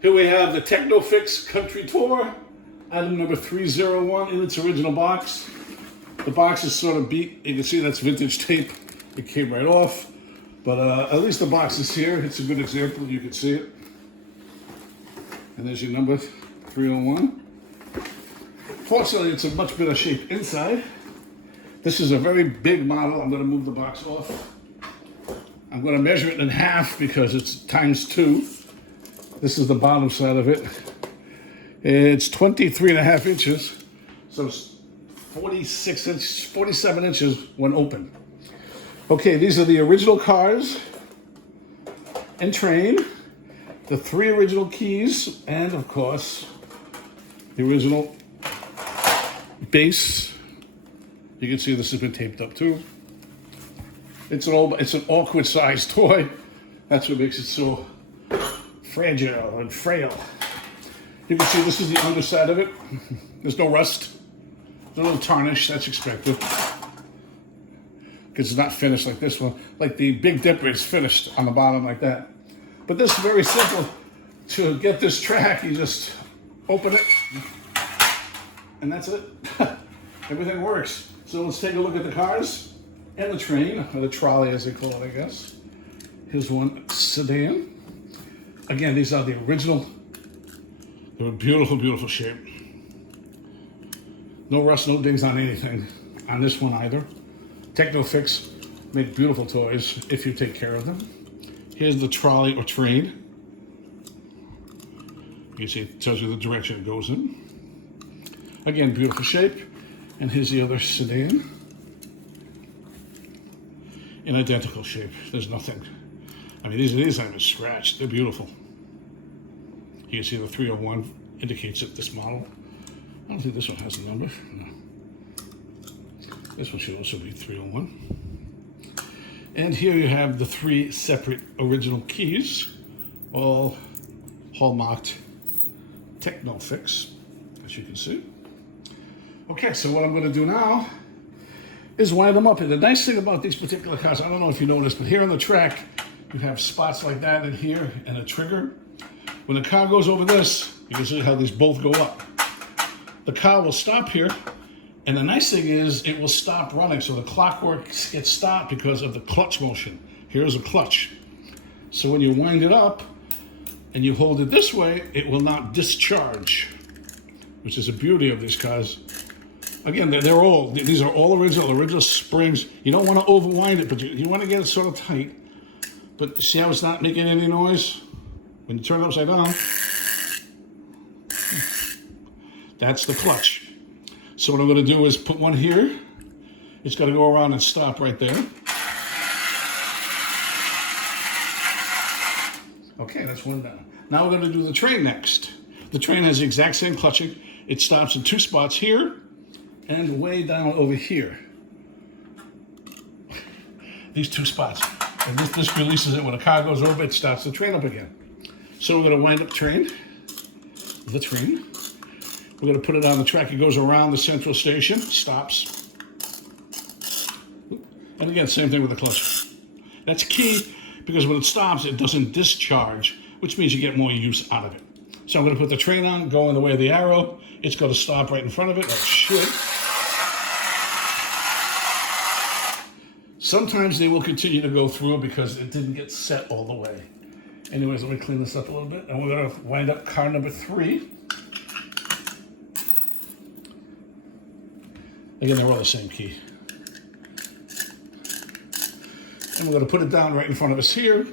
Here we have the Technofix Country Tour, item number 301 in its original box. The box is sort of beat. You can see that's vintage tape. It came right off. But at least the box is here. It's a good example. You can see it. And there's your number, 301. Fortunately, it's a much better shape inside. This is a very big model. I'm going to move the box off. I'm going to measure it in half because it's ×2. This is the bottom side of it. It's 23.5 inches, so it's 47 inches when open. Okay, these are the original cars and train, the 3 original keys, and of course, the original base. You can see this has been taped up too. It's an awkward sized toy. That's what makes it so fragile and frail. You can see this is the underside of it. There's no rust. There's a little tarnish, that's expected. Because it's not finished like this one. Like the Big Dipper is finished on the bottom like that. But this is very simple. To get this track, you just open it, and that's it. Everything works. So let's take a look at the cars and the train, or the trolley as they call it, I guess. Here's one sedan. Again, these are the original. They were beautiful, beautiful shape. No rust, no dings on anything on this one either. Technofix make beautiful toys if you take care of them. Here's the trolley or train. You can see it tells you the direction it goes in. Again, beautiful shape. And here's the other sedan. In identical shape. There's nothing. I mean, these aren't even scratched. They're beautiful. You can see the 301 indicates it, this model. I don't think this one has a number. No. This one should also be 301. And here you have the 3 separate original keys, all hallmarked Technofix, as you can see. Okay, so what I'm going to do now is wind them up. And the nice thing about these particular cars, I don't know if you noticed, but here on the track, you have spots like that in here and a trigger. When the car goes over this, you can see how these both go up. The car will stop here, and the nice thing is it will stop running. So the clockwork gets stopped because of the clutch motion. Here's a clutch. So when you wind it up and you hold it this way, it will not discharge, which is the beauty of these cars. Again, these are all original springs. You don't want to overwind it, but you want to get it sort of tight. But see how it's not making any noise? When you turn it upside down, that's the clutch. So what I'm going to do is put one here. It's got to go around and stop right there. Okay, that's one down. Now we're going to do the train next. The train has the exact same clutching. It stops in 2 spots here and way down over here. These 2 spots. And this releases it. When a car goes over, it starts the train up again. So we're going to wind up the train. We're going to put it on the track. It goes around the central station, stops. And again, same thing with the clutch. That's key because when it stops, it doesn't discharge, which means you get more use out of it. So I'm going to put the train on, go in the way of the arrow. It's going to stop right in front of it, or it should. Sometimes they will continue to go through because it didn't get set all the way. Anyways, let me clean this up a little bit. And we're going to wind up car number 3. Again, they're all the same key. And we're going to put it down right in front of us here.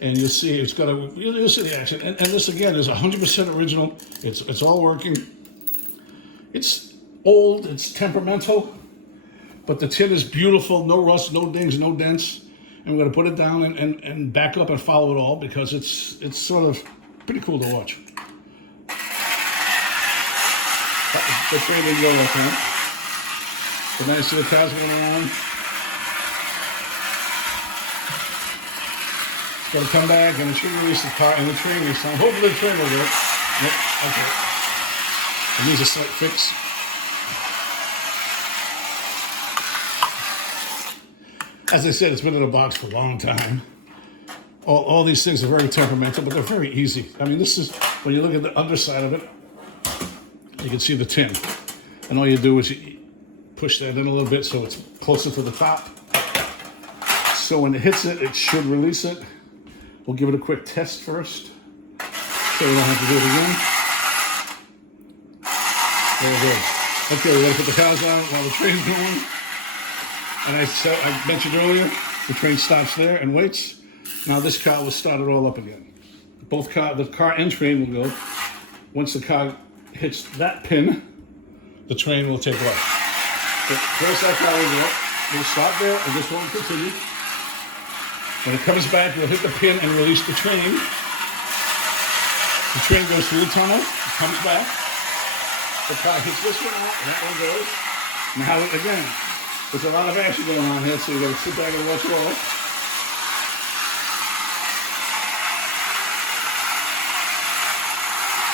And you'll see it's got you'll see the action. And this again is 100% original. It's all working. It's old, it's temperamental, but the tin is beautiful. No rust, no dings, no dents. And we're going to put it down and back up and follow it all because it's sort of pretty cool to watch. The train didn't go like that. But now you see the cars going around. It's going to come back and it should release the car and the train this time. Hopefully the train will work. Nope, okay. It needs a slight fix. As I said, it's been in a box for a long time. All these things are very temperamental, but they're very easy. I mean, this is when you look at the underside of it, you can see the tin. And all you do is you push that in a little bit so it's closer to the top. So when it hits it, it should release it. We'll give it a quick test first, so we don't have to do it again. There we go. Okay, we're gonna put the cars on while the train's going. And I mentioned earlier, the train stops there and waits. Now this car will start it all up again. The car and train will go. Once the car hits that pin, the train will take off. So first that car will go up. We'll stop there and this won't continue. When it comes back, we'll hit the pin and release the train. The train goes through the tunnel, it comes back. The car hits this one out, and that one goes. Now, again, there's a lot of action going on here, so you gotta sit back and watch it all.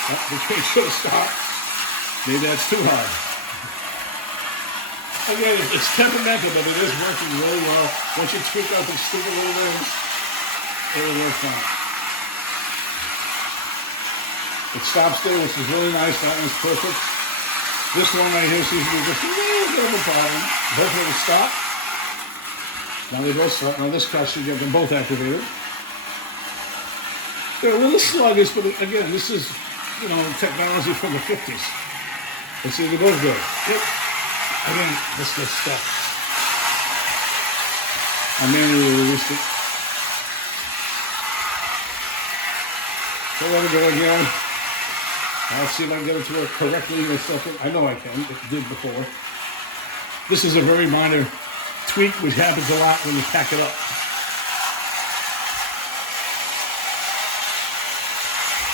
Oh, the train should have stopped. Maybe that's too hard. Again, it's temperamental, but it is working really well. Once you tweak out the stupid little rings, it will work fine. It stops there, which is really nice. That one's perfect. This one right here seems to be just a little bit of a problem. Both of them stop. Now they both stop. Now this car should get them both activated. They're a little sluggish, but again, this is, you know, technology from the 50s. Let's see if they both go. Yep. Again, this gets stuck. I manually released it. So let it go again. I'll see if I can get it to work correctly in a second. I know I can. It did before. This is a very minor tweak, which happens a lot when you pack it up.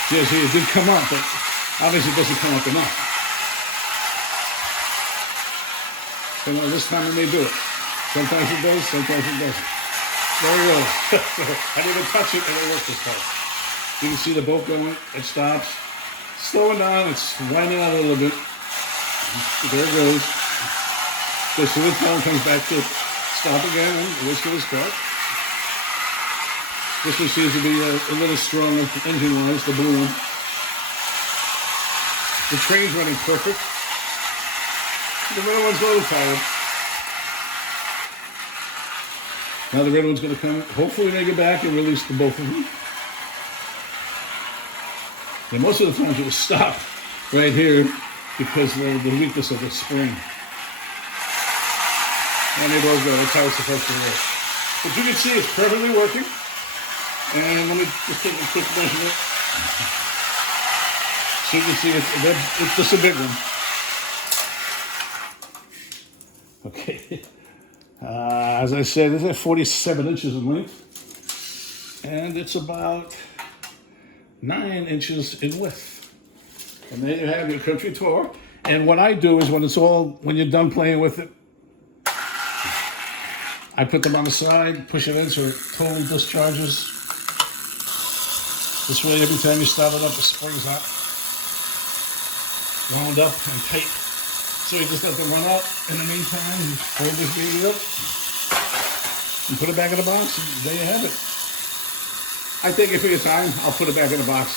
See, it did come up, but obviously it doesn't come up enough. So now this time it may do it. Sometimes it does, sometimes it doesn't. There we go. I didn't even touch it and it worked this time. You can see the boat going, it stops. Slowing down, it's winding out a little bit. There it goes. Goes through the tunnel, comes back to stop again, and waits for the start. This one seems to be a little stronger engine-wise, the blue one. The train's running perfect. The red one's a little tired. Now the red one's going to come, hopefully make it back and release the both of them. And most of the times it will stop right here because of the weakness of the spring. And they both go, that's how it's supposed to work. But you can see it's perfectly working. And let me just take a quick measurement. So you can see it's just a big one. Okay. As I said, this is 47 inches in length. And it's about 9 inches in width. And there you have your country tour. And what I do is when you're done playing with it, I put them on the side, push it in so it totally discharges. This way, every time you start it up, the spring's not wound up and tight. So you just let them run out. In the meantime, you hold this baby up and put it back in the box, and there you have it. I thank you for your time. I'll put it back in the box.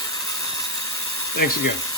Thanks again.